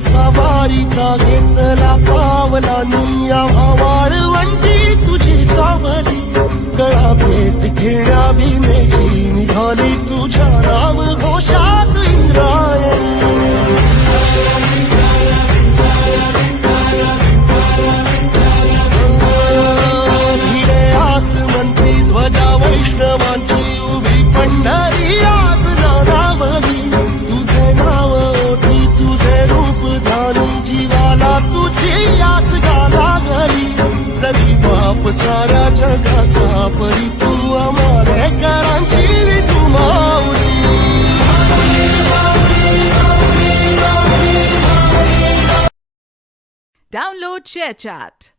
सवारीचा घेतला पावलानी आम्हा वाळवंटी तुझी सावली गळा भेट घेण्या भीमेची निघाली तुझ्या नाम घोषात इंद्रायणी भिडे आसमंती ध्वजा वैष्णवांची उभी पंढरी आज नानावली तुझे नाव ओठी तुझे रूप धानी जीवाला तुझी याच गाला गली जरी बाप साऱ्या जगाचा परी तू आमालेकरांची विठू माऊली Download ShareChat.